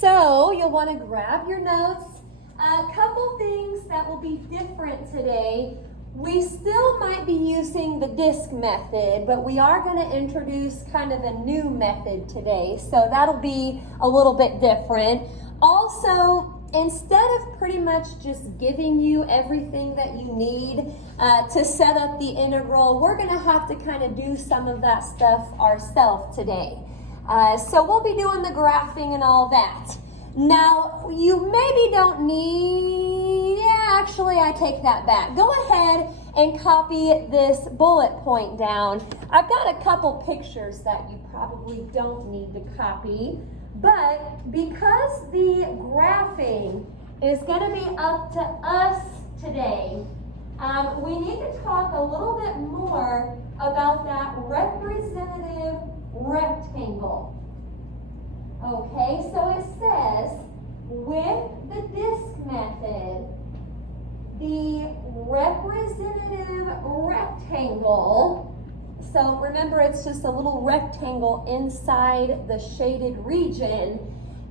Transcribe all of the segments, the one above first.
So you'll want to grab your notes. A couple things that will be different today. We still might be using the DISC method, but we are going to introduce kind of a new method today. So that'll be a little bit different. Also, instead of pretty much just giving you everything that you need to set up the integral, we're going to have to kind of do some of that stuff ourselves today. So we'll be doing the graphing and all that. Now, you maybe don't need, actually I take that back. Go ahead and copy this bullet point down. I've got a couple pictures that you probably don't need to copy, but because the graphing is going to be up to us today, we need to talk a little bit more about that representative rectangle. Okay, so it says, with the DISC method, the representative rectangle, so remember it's just a little rectangle inside the shaded region,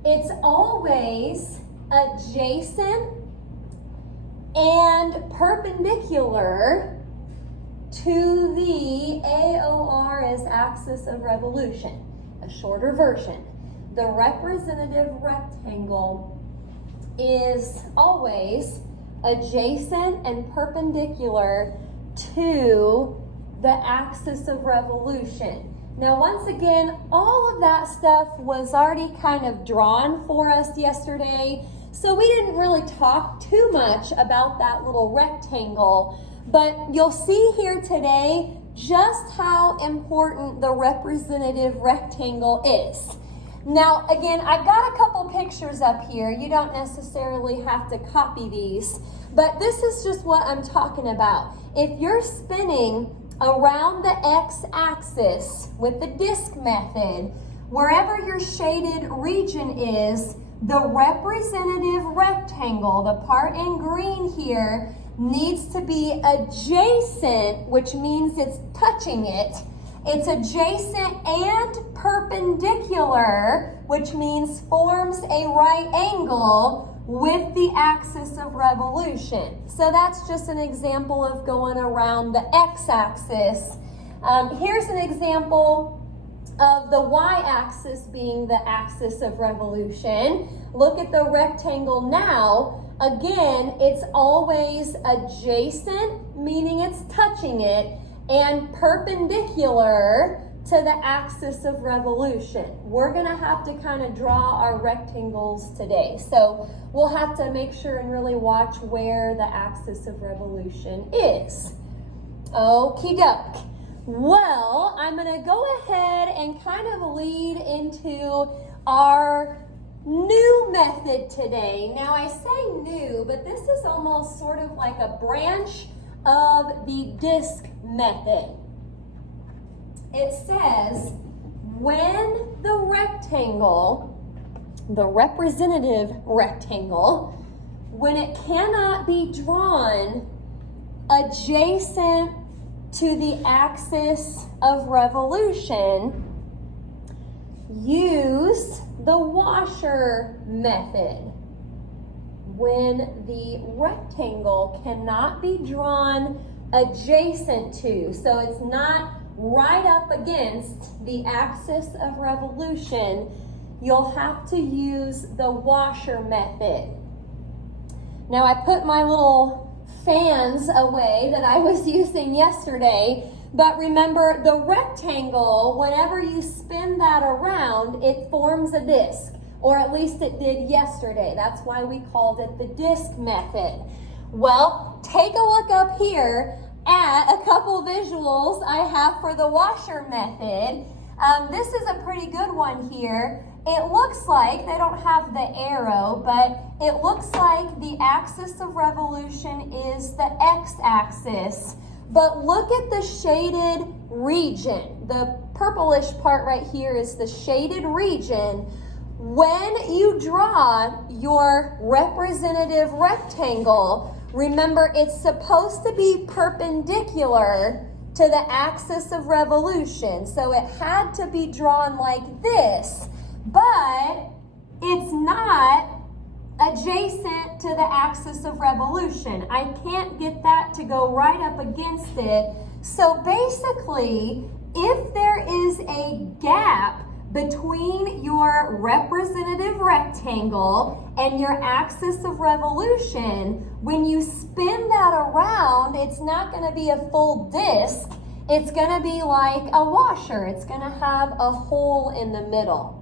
it's always adjacent and perpendicular to the AOR as axis of revolution, a shorter version. The representative rectangle is always adjacent and perpendicular to the axis of revolution. Now, once again, all of that stuff was already kind of drawn for us yesterday, so we didn't really talk too much about that little rectangle, but you'll see here today just how important the representative rectangle is. Now, again, I've got a couple pictures up here. You don't necessarily have to copy these, but this is just what I'm talking about. If you're spinning around the x-axis with the DISC method, wherever your shaded region is, the representative rectangle, the part in green here, needs to be adjacent, which means it's touching it. It's adjacent and perpendicular, which means forms a right angle with the axis of revolution. So that's just an example of going around the x-axis. Here's an example of the y-axis being the axis of revolution. Look at the rectangle now. Again, it's always adjacent, meaning it's touching it, and perpendicular to the axis of revolution. We're going to have to kind of draw our rectangles today. So we'll have to make sure and really watch where the axis of revolution is. Okie doke. Well, I'm going to go ahead and kind of lead into our new method today. Now, I say new, but this is almost sort of like a branch of the DISC method. It says, when the rectangle, the representative rectangle, when it cannot be drawn adjacent to the axis of revolution, use the washer method. When the rectangle cannot be drawn adjacent to, so it's not right up against the axis of revolution, you'll have to use the washer method. Now, I put my little fans away that I was using yesterday, but remember, the rectangle, whenever you spin that around, it forms a disc. Or at least it did yesterday. That's why we called it the DISC method. Well, take a look up here at a couple visuals I have for the washer method. This is a pretty good one here. It looks like, they don't have the arrow, but it looks like the axis of revolution is the x-axis. But look at the shaded region. The purplish part right here is the shaded region. When you draw your representative rectangle, remember it's supposed to be perpendicular to the axis of revolution. So it had to be drawn like this. But it's not adjacent to the axis of revolution. I can't get that to go right up against it. So basically, if there is a gap between your representative rectangle and your axis of revolution, when you spin that around, it's not going to be a full disc. It's going to be like a washer. It's going to have a hole in the middle.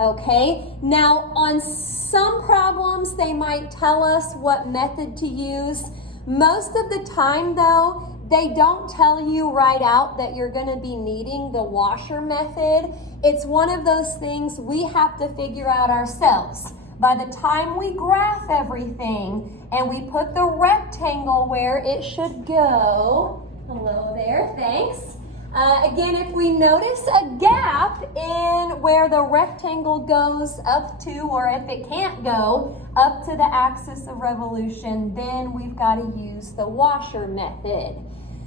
Okay, now on some problems, they might tell us what method to use. Most of the time though, they don't tell you right out that you're going to be needing the washer method. It's one of those things we have to figure out ourselves. By the time we graph everything and we put the rectangle where it should go, hello there, thanks. Again, if we notice a gap in where the rectangle goes up to, or if it can't go up to the axis of revolution, then we've got to use the washer method.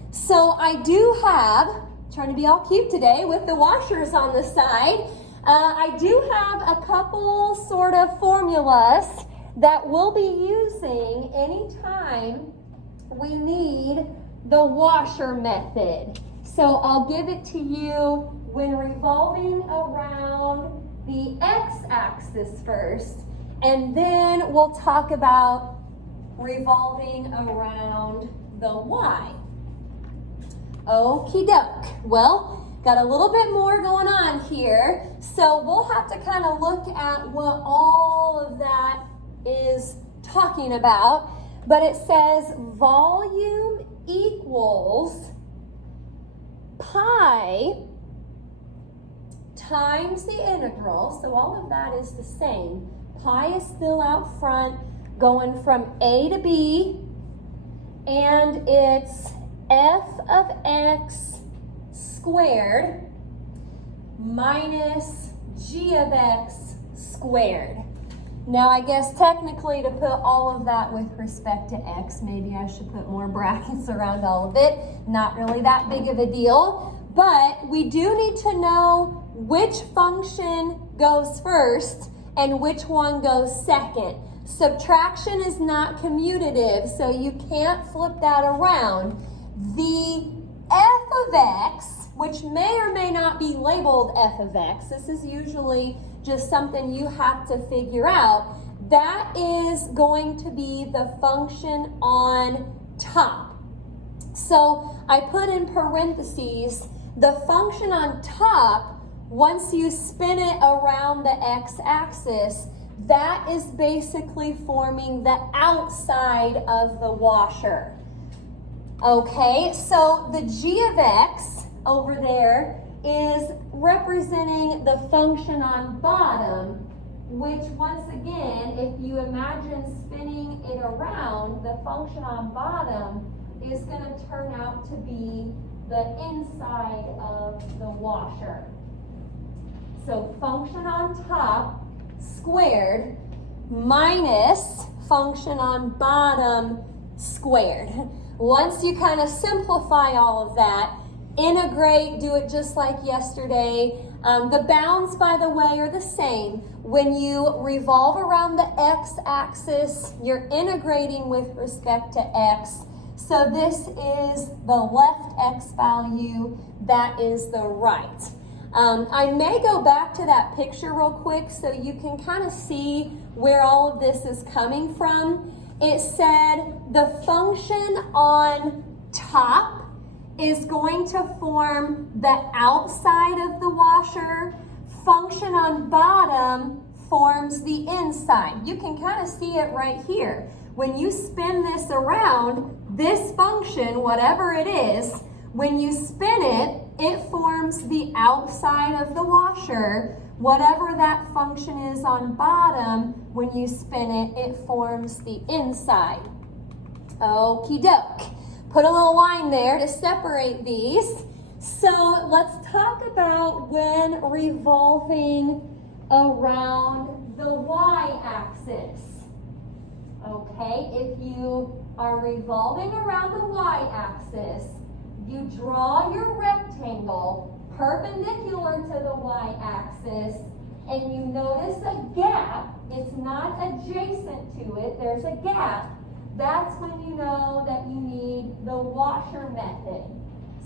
So I do have, trying to be all cute today with the washers on the side, I do have a couple sort of formulas that we'll be using anytime we need the washer method. So I'll give it to you when revolving around the x-axis first, and then we'll talk about revolving around the y. Okie doke. Well, got a little bit more going on here, so we'll have to kind of look at what all of that is talking about. But it says volume equals pi times the integral, so all of that is the same. Pi is still out front, going from A to B, and it's f of x squared minus g of x squared. Now I guess technically to put all of that with respect to x, maybe I should put more brackets around all of it. Not really that big of a deal, but we do need to know which function goes first and which one goes second. Subtraction is not commutative, so you can't flip that around. The f of x, which may or may not be labeled f of x, this is usually just something you have to figure out, that is going to be the function on top. So I put in parentheses, the function on top, once you spin it around the x-axis, that is basically forming the outside of the washer. Okay, so the g of x over there is representing the function on bottom, which once again, if you imagine spinning it around, the function on bottom is going to turn out to be the inside of the washer. So function on top squared minus function on bottom squared. Once you kind of simplify all of that, integrate, do it just like yesterday. The bounds, by the way, are the same. When you revolve around the x-axis, you're integrating with respect to x. So this is the left x value, that is the right. I may go back to that picture real quick so you can kind of see where all of this is coming from. It said the function on top is going to form the outside of the washer. Function on bottom forms the inside. You can kind of see it right here. When you spin this around, this function, whatever it is, when you spin it, it forms the outside of the washer. Whatever that function is on bottom, when you spin it, it forms the inside. Okie doke. Put a little line there to separate these. So let's talk about when revolving around the y-axis. Okay, if you are revolving around the y-axis, you draw your rectangle perpendicular to the y-axis, and you notice a gap, it's not adjacent to it, there's a gap, that's when you know that you need the washer method.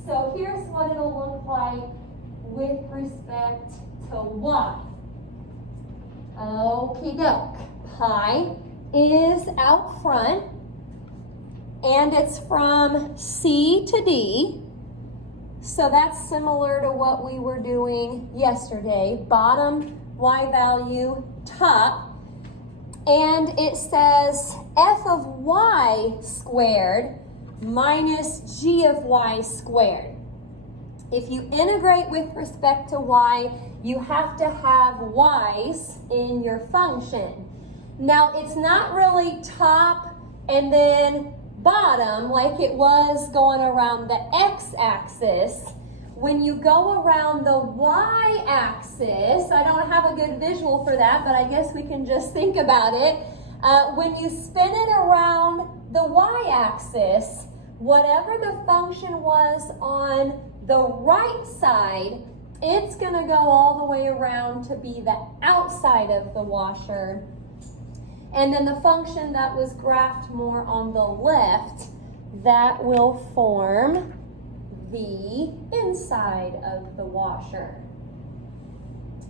So here's what it'll look like with respect to y. Okie doke. Pi is out front, and it's from C to D. So that's similar to what we were doing yesterday. Bottom y value, top. And it says f of y squared minus g of y squared. If you integrate with respect to y, you have to have y's in your function. Now, it's not really top and then bottom like it was going around the x-axis. When you go around the y-axis, I don't have a good visual for that, but I guess we can just think about it. When you spin it around the y-axis, whatever the function was on the right side, it's going to go all the way around to be the outside of the washer. And then the function that was graphed more on the left, that will form the inside of the washer.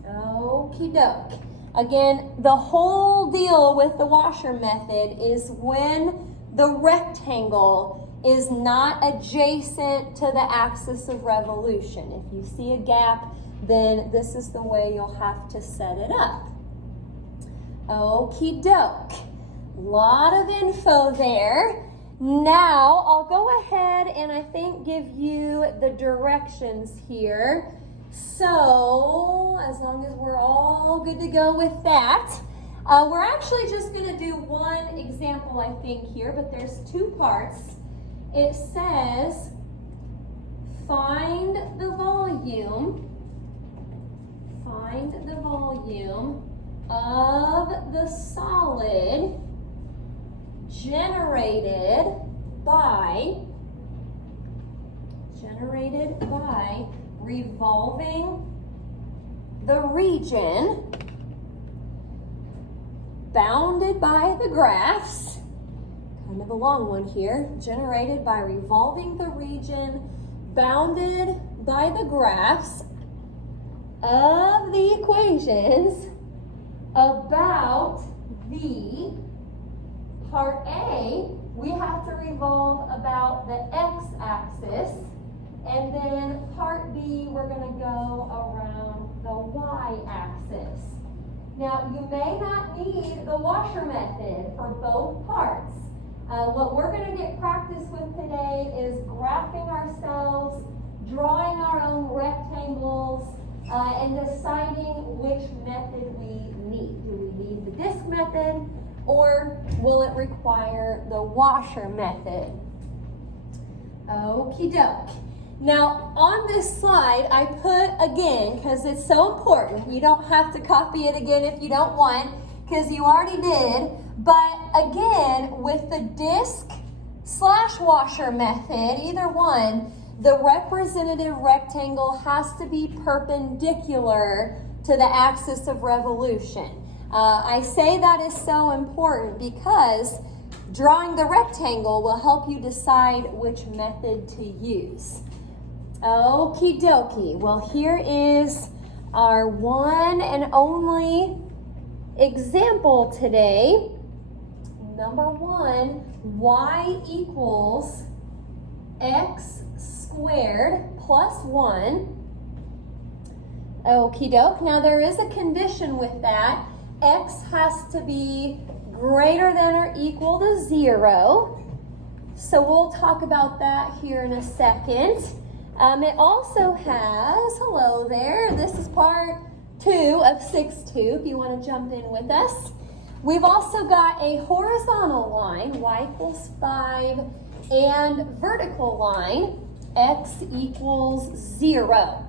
Okie doke. Again, the whole deal with the washer method is when the rectangle is not adjacent to the axis of revolution. If you see a gap, then this is the way you'll have to set it up. Okie doke. Lot of info there. Now, I'll go ahead and I think give you the directions here. So, as long as we're all good to go with that, we're actually just going to do one example, I think, here, but there's two parts. It says, find the volume of the solid generated by revolving the region bounded by the graphs, kind of a long one here, generated by revolving the region bounded by the graphs of the equations about the part A, we have to revolve about the x-axis, and then part B, we're going to go around the y-axis. Now, you may not need the washer method for both parts. What we're going to get practice with today is graphing ourselves, drawing our own rectangles, and deciding which method we need. Do we need the disk method, or will it require the washer method? Okie doke. Now, on this slide, I put again, because it's so important, you don't have to copy it again if you don't want, because you already did, but again, with the disk/washer method, either one, the representative rectangle has to be perpendicular to the axis of revolution. I say that is so important because drawing the rectangle will help you decide which method to use. Okie dokie. Well, here is our one and only example today. Number one, y equals x squared plus 1. Okie doke. Now there is a condition with that. X has to be greater than or equal to 0. So we'll talk about that here in a second. It also has, hello there, this is part 2 of 6-2 if you want to jump in with us. We've also got a horizontal line, y equals 5, and vertical line, x equals 0.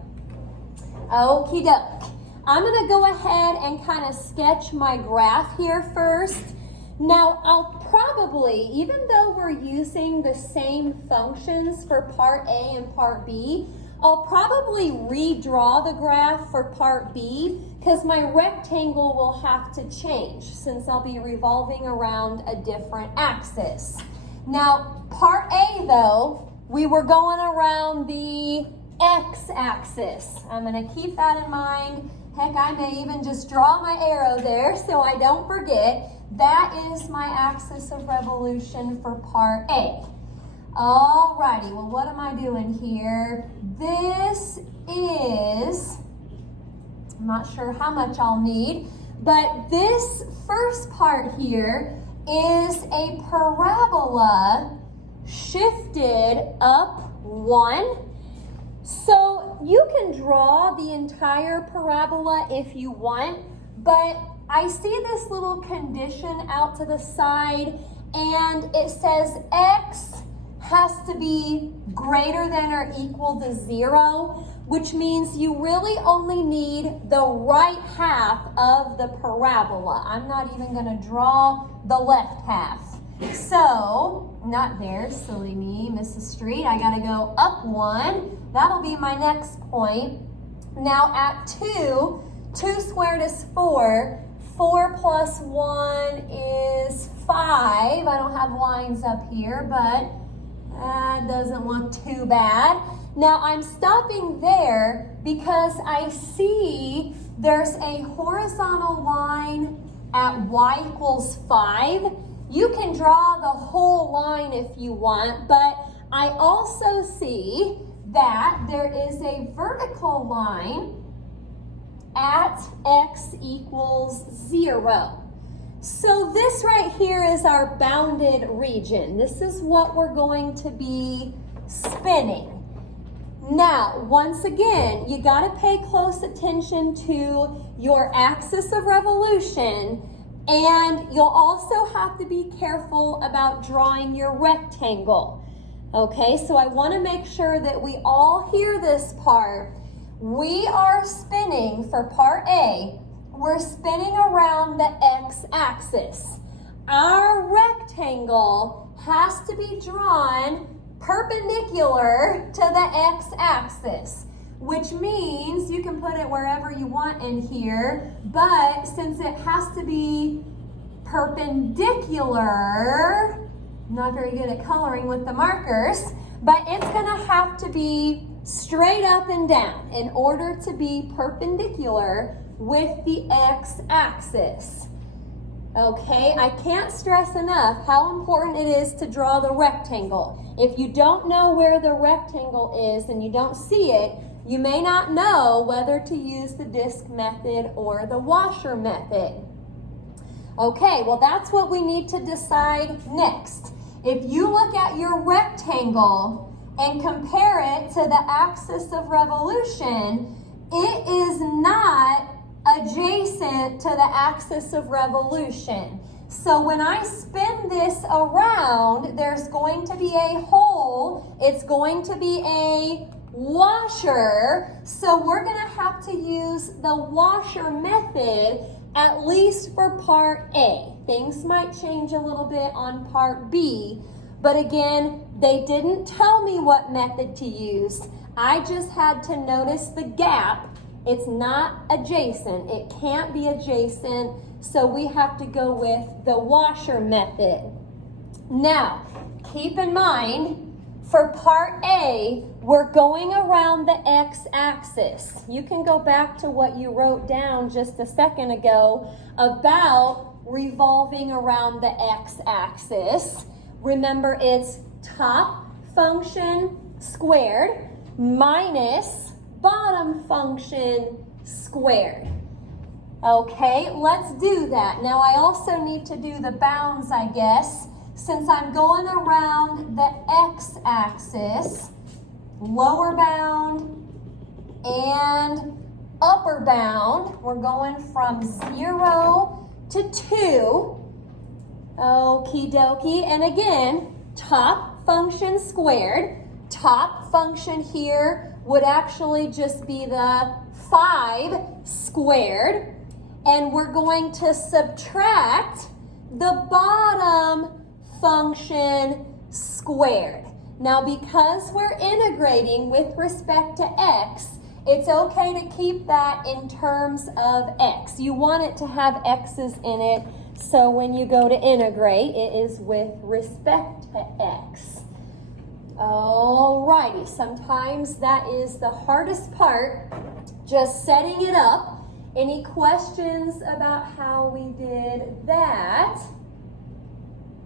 Okie doke. I'm going to go ahead and kind of sketch my graph here first. Now, I'll probably, even though we're using the same functions for part A and part B, I'll probably redraw the graph for part B because my rectangle will have to change since I'll be revolving around a different axis. Now, part A though, we were going around the x-axis. I'm going to keep that in mind. Heck, I may even just draw my arrow there so I don't forget. That is my axis of revolution for part A. Alrighty, well, what am I doing here? This is, I'm not sure how much I'll need, but this first part here is a parabola shifted up 1. So you can draw the entire parabola if you want, but I see this little condition out to the side and it says x has to be greater than or equal to 0, which means you really only need the right half of the parabola. I'm not even going to draw the left half. So, not there, silly me, Mrs. Street. I got to go up 1. That'll be my next point. Now at 2, 2 squared is 4. 4 plus 1 is 5. I don't have lines up here, but that doesn't look too bad. Now I'm stopping there because I see there's a horizontal line at y equals 5. You can draw the whole line if you want, but I also see that there is a vertical line at x equals 0. So this right here is our bounded region. This is what we're going to be spinning. Now, once again, you got to pay close attention to your axis of revolution, and you'll also have to be careful about drawing your rectangle. Okay, so I want to make sure that we all hear this part. We are spinning for part A. We're spinning around the x-axis. Our rectangle has to be drawn perpendicular to the x-axis, which means you can put it wherever you want in here, but since it has to be perpendicular, I'm not very good at coloring with the markers, but it's gonna have to be straight up and down in order to be perpendicular with the x-axis. Okay, I can't stress enough how important it is to draw the rectangle. If you don't know where the rectangle is and you don't see it, you may not know whether to use the disc method or the washer method. Okay, well that's what we need to decide next. If you look at your rectangle and compare it to the axis of revolution, it is not adjacent to the axis of revolution. So when I spin this around, there's going to be a hole. It's going to be a washer. So we're going to have to use the washer method at least for part A. Things might change a little bit on part B, but again, they didn't tell me what method to use. I just had to notice the gap. It's not adjacent. It can't be adjacent, so we have to go with the washer method. Now, keep in mind, for part A, we're going around the x-axis. You can go back to what you wrote down just a second ago about revolving around the x-axis. Remember, it's top function squared minus bottom function squared. Okay, let's do that. Now I also need to do the bounds, I guess. Since I'm going around the x-axis, lower bound and upper bound, we're going from 0 to 2. Okie dokie. And again, top function squared. Top function here would actually just be the 5 squared. And we're going to subtract the bottom function squared. Now, because we're integrating with respect to x, it's okay to keep that in terms of x. You want it to have x's in it, so when you go to integrate, it is with respect to x. Alrighty, sometimes that is the hardest part, just setting it up. Any questions about how we did that?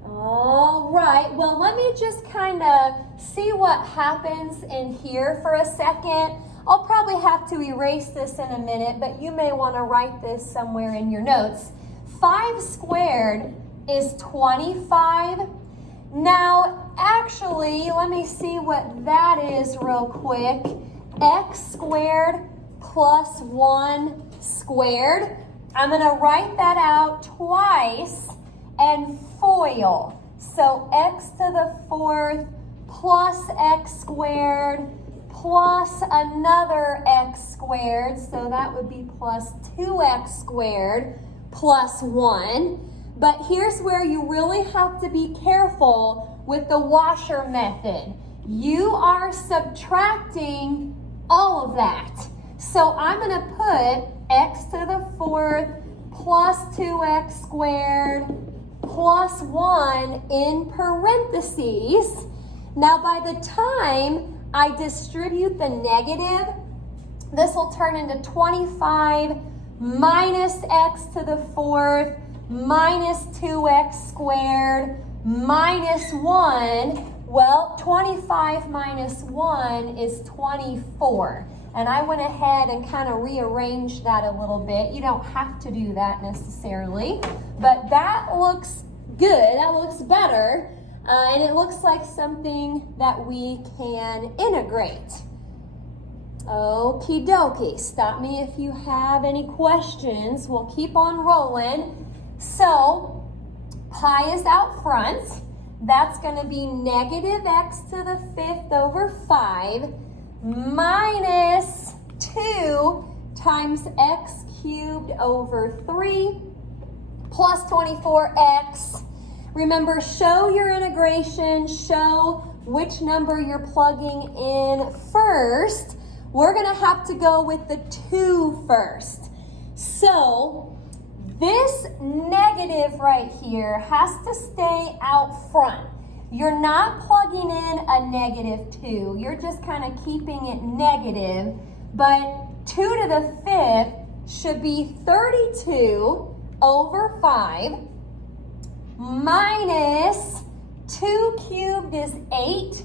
All right, well, let me just kind of see what happens in here for a second. I'll probably have to erase this in a minute, but you may want to write this somewhere in your notes. 5 squared is 25. Now, actually, let me see what that is real quick. X squared plus 1 squared. I'm going to write that out twice and FOIL. So x to the 4th plus x squared plus another x squared. So that would be plus 2x squared plus 1. But here's where you really have to be careful with the washer method. You are subtracting all of that. So I'm going to put x to the 4th plus 2x squared plus 1 in parentheses. Now, by the time I distribute the negative, this will turn into 25 minus x to the 4th minus 2x squared minus 1. Well, 25 minus 1 is 24. And I went ahead and kind of rearranged that a little bit. You don't have to do that necessarily, but that looks good. That looks better, and it looks like something that we can integrate. Okie dokie. Stop me if you have any questions. We'll keep on rolling. So, pi is out front. That's going to be negative x to the 5th over 5. Minus 2 times x cubed over 3 plus 24x. Remember, show your integration, show which number you're plugging in first. We're going to have to go with the 2 first. So this negative right here has to stay out front. You're not plugging in a negative 2. You're just kind of keeping it negative. But 2 to the 5th should be 32 over 5 minus 2 cubed is 8.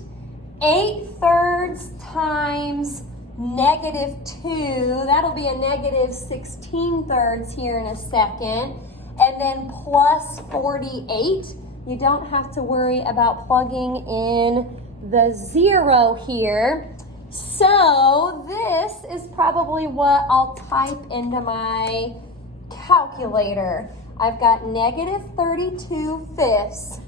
8/3 times negative 2. That'll be a negative 16/3 here in a second. And then plus 48. You don't have to worry about plugging in the 0 here. So this is probably what I'll type into my calculator. I've got negative 32/5.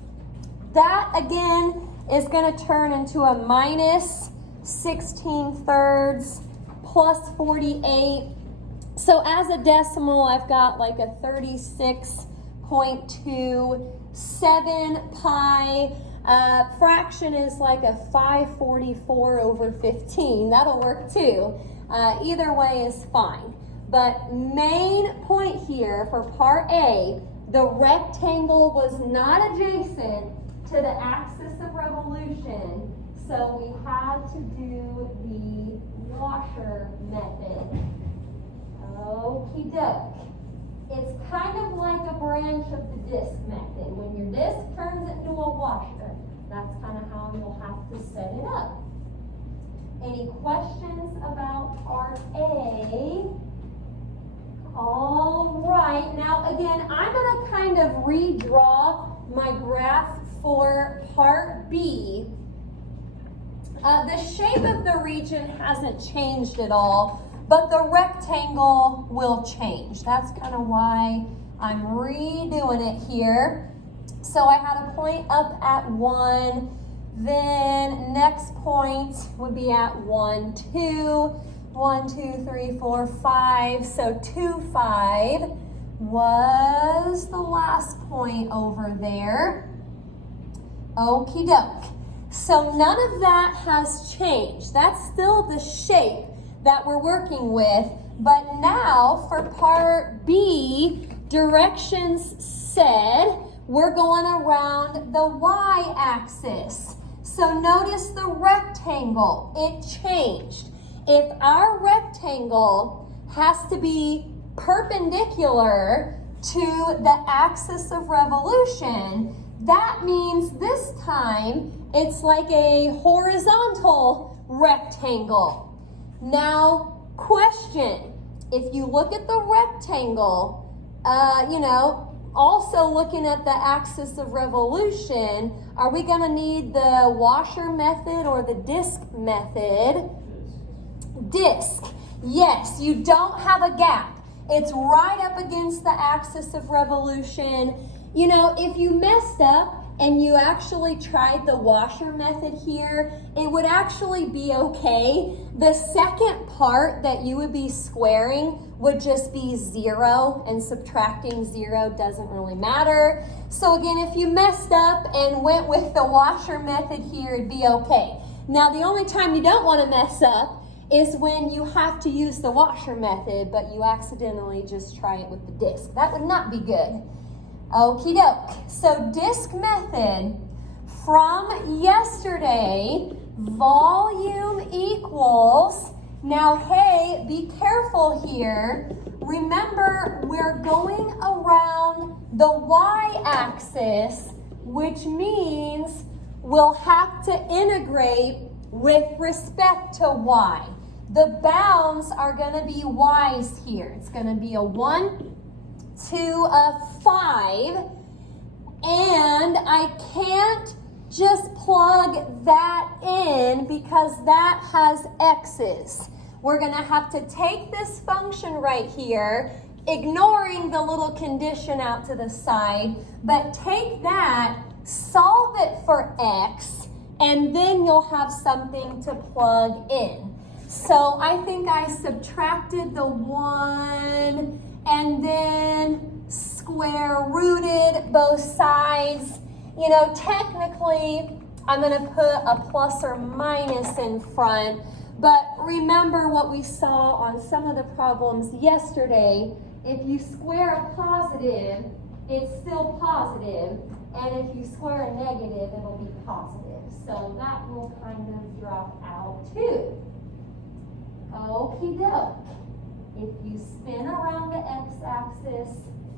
That again is going to turn into a minus 16/3 plus 48. So as a decimal, I've got like a 36.27 pi. Fraction is like a 544 over 15. That'll work too. Either way is fine. But main point here for part A, the rectangle was not adjacent to the axis of revolution, so we had to do the washer method. Okie doke. It's kind of like a branch of the disk method. When your disk turns into a washer, that's kind of how you'll have to set it up. Any questions about part A? All right, now again, I'm going to kind of redraw my graph for part B. The shape of the region hasn't changed at all, but the rectangle will change. That's kind of why I'm redoing it here. So I had a point up at 1, then next point would be at 1, 2, 1, 2, 3, 4, 5. So 2, 5 was the last point over there. Okie doke. So none of that has changed. That's still the shape that we're working with. But now for part B, directions said, we're going around the y-axis. So notice the rectangle, it changed. If our rectangle has to be perpendicular to the axis of revolution, that means this time it's like a horizontal rectangle. Now, question, if you look at the rectangle, also looking at the axis of revolution, are we going to need the washer method or the disc method? Disc. Yes, you don't have a gap. It's right up against the axis of revolution. You know, if you messed up and you actually tried the washer method here, it would actually be okay. The second part that you would be squaring would just be 0, and subtracting 0 doesn't really matter. So again, if you messed up and went with the washer method here, it'd be okay. Now, the only time you don't want to mess up is when you have to use the washer method, but you accidentally just try it with the disc. That would not be good. Okie doke. So disc method from yesterday, volume equals, now hey, be careful here. Remember, we're going around the y-axis, which means we'll have to integrate with respect to y. The bounds are going to be y's here. It's going to be a 1, 2, a 5, and I can't just plug that in because that has x's. We're going to have to take this function right here, ignoring the little condition out to the side, but take that, solve it for x, and then you'll have something to plug in. So I think I subtracted the 1 and then square rooted both sides. You know, technically, I'm going to put a plus or minus in front, but remember what we saw on some of the problems yesterday. If you square a positive, it's still positive, and if you square a negative, it'll be positive. So that will kind of drop out too. Okie doke. If you spin around the x-axis,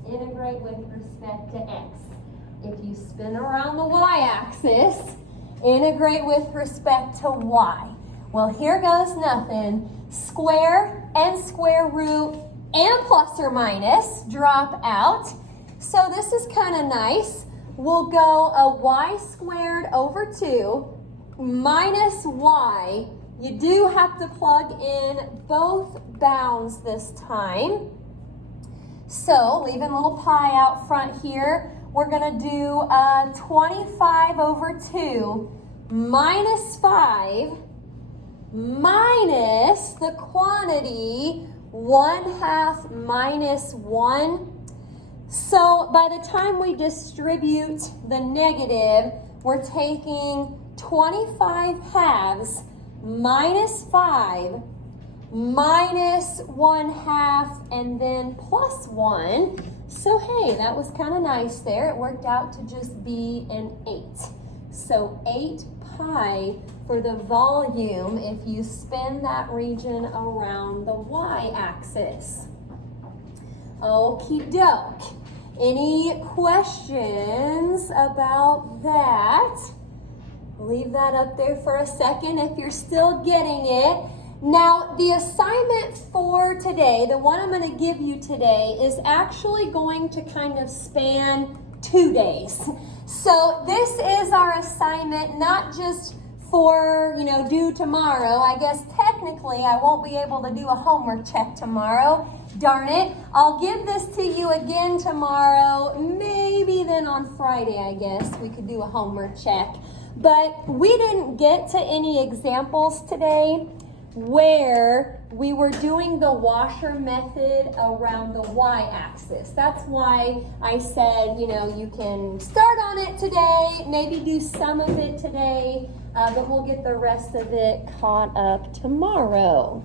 integrate with respect to x. If you spin around the y-axis, integrate with respect to y. Well, here goes nothing. Square and square root and plus or minus drop out. So this is kind of nice. We'll go a y squared over 2 minus y. You do have to plug in both bounds this time. So leaving a little pi out front here, we're going to do 25 over 2 minus 5 minus the quantity 1/2 minus 1. So by the time we distribute the negative, we're taking 25 halves minus 5 minus 1/2 and then plus 1. So hey, that was kind of nice there. It worked out to just be an 8. So 8 pi for the volume if you spin that region around the y-axis. Okie doke. Any questions about that? Leave that up there for a second if you're still getting it. Now, the assignment for today, the one I'm going to give you today, is actually going to kind of span 2 days. So this is our assignment, not just for, due tomorrow. I guess technically I won't be able to do a homework check tomorrow. Darn it. I'll give this to you again tomorrow. Maybe then on Friday, I guess, we could do a homework check. But we didn't get to any examples today where we were doing the washer method around the y-axis. That's why I said, you know, you can start on it today, maybe do some of it today, but we'll get the rest of it caught up tomorrow.